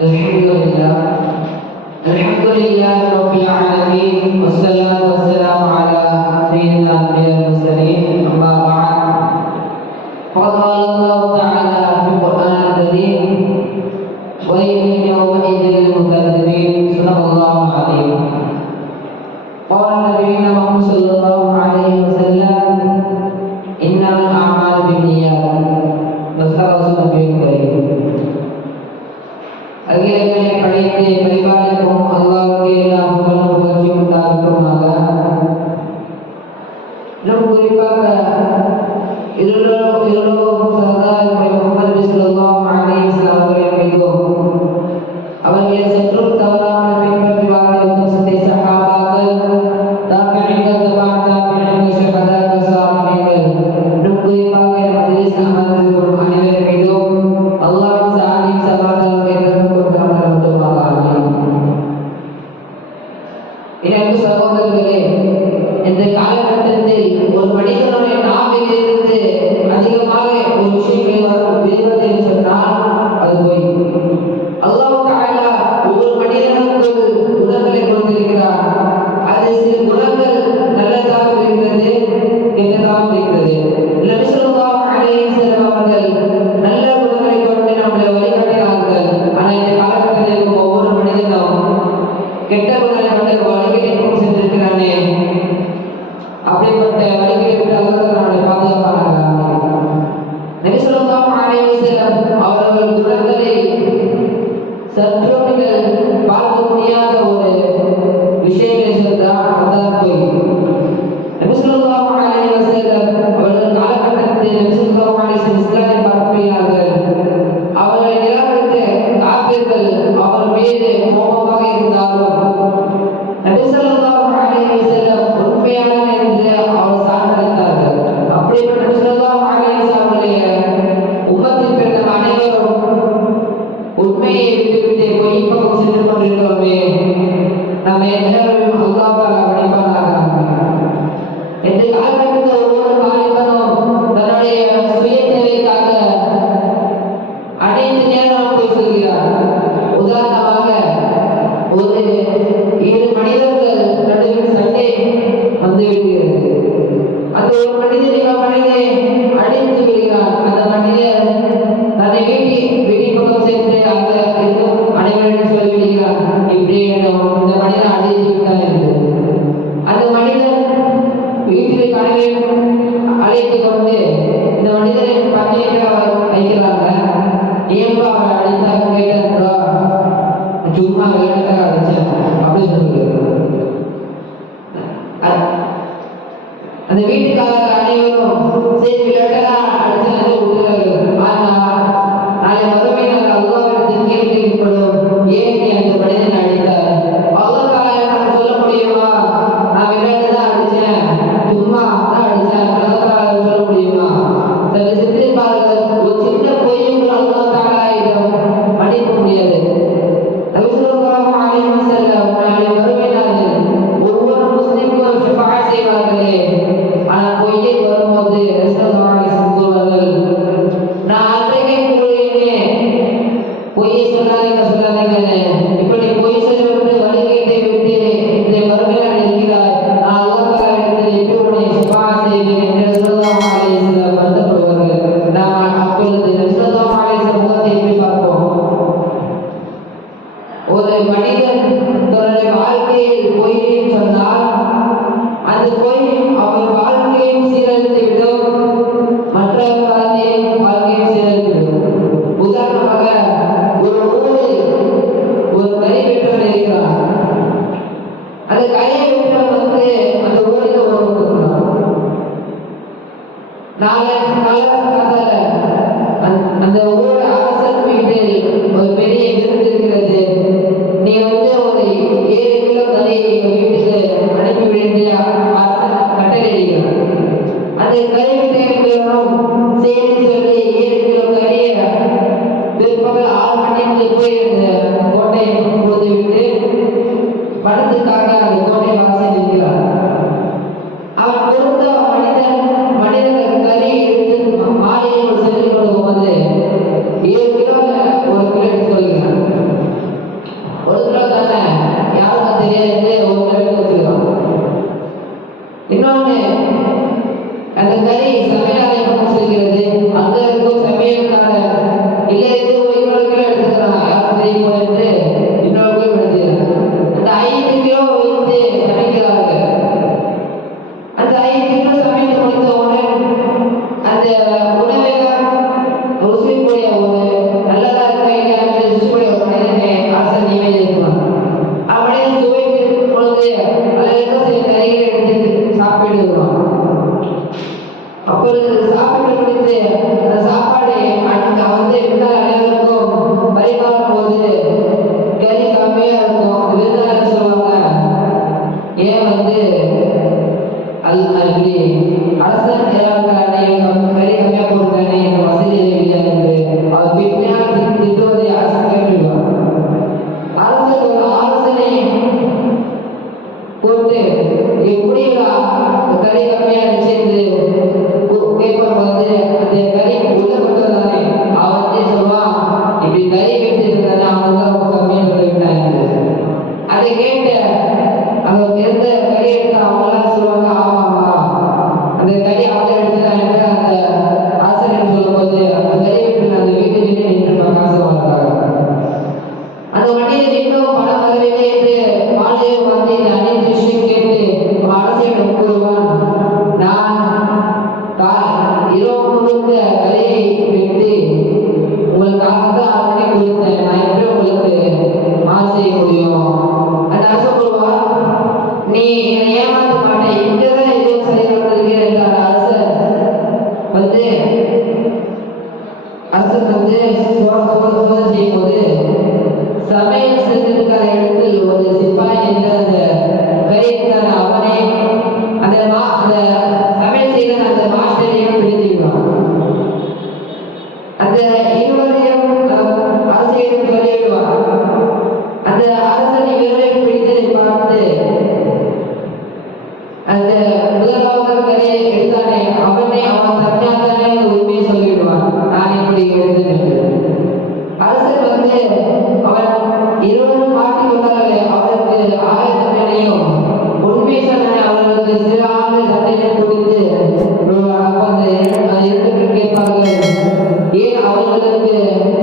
الحمد لله. الحمد لله رب العالمين والصلاة والسلام على سيدنا النبي المرسلين أما بعد. قال الله تعالى في القرآن الكريم ويل يومئذ للمكذبين صدق الله العظيم. قال نبينا ஆரம்பத்தில் ஒரு மனிதனுடைய நாவிலிருந்து Amém. அந்த வீட்டுக்காரர் அனைவரும் சரி விளையாட்டெல்லாம் அடுத்து வந்து ये सुनाने का सुनाने का नहीं है இன்னொன்று அந்த கறி சமையலாக பக்கம் செல்கிறது. அங்கே இருக்கும் சமையலுக்காக இல்லை இருக்கும் இன்னொரு கிலோ எடுத்துக்கிறாங்க யாரும் தெரியுமோ என்று இன்னொரு கிலோ எடுத்துக்கிறாங்க அந்த ஐந்து கிலோ வைத்து சமைக்கிறார்கள். அந்த ஐந்து கிலோ சமைத்து முடித்த உடனே அந்த நீ என்னை ஏமாற்ற மாட்டேன் இங்கதான் எதுவும் செயல்படுத்திருக்கிற என்ற அரச அரசு வந்து போது வைத்திருக்கிற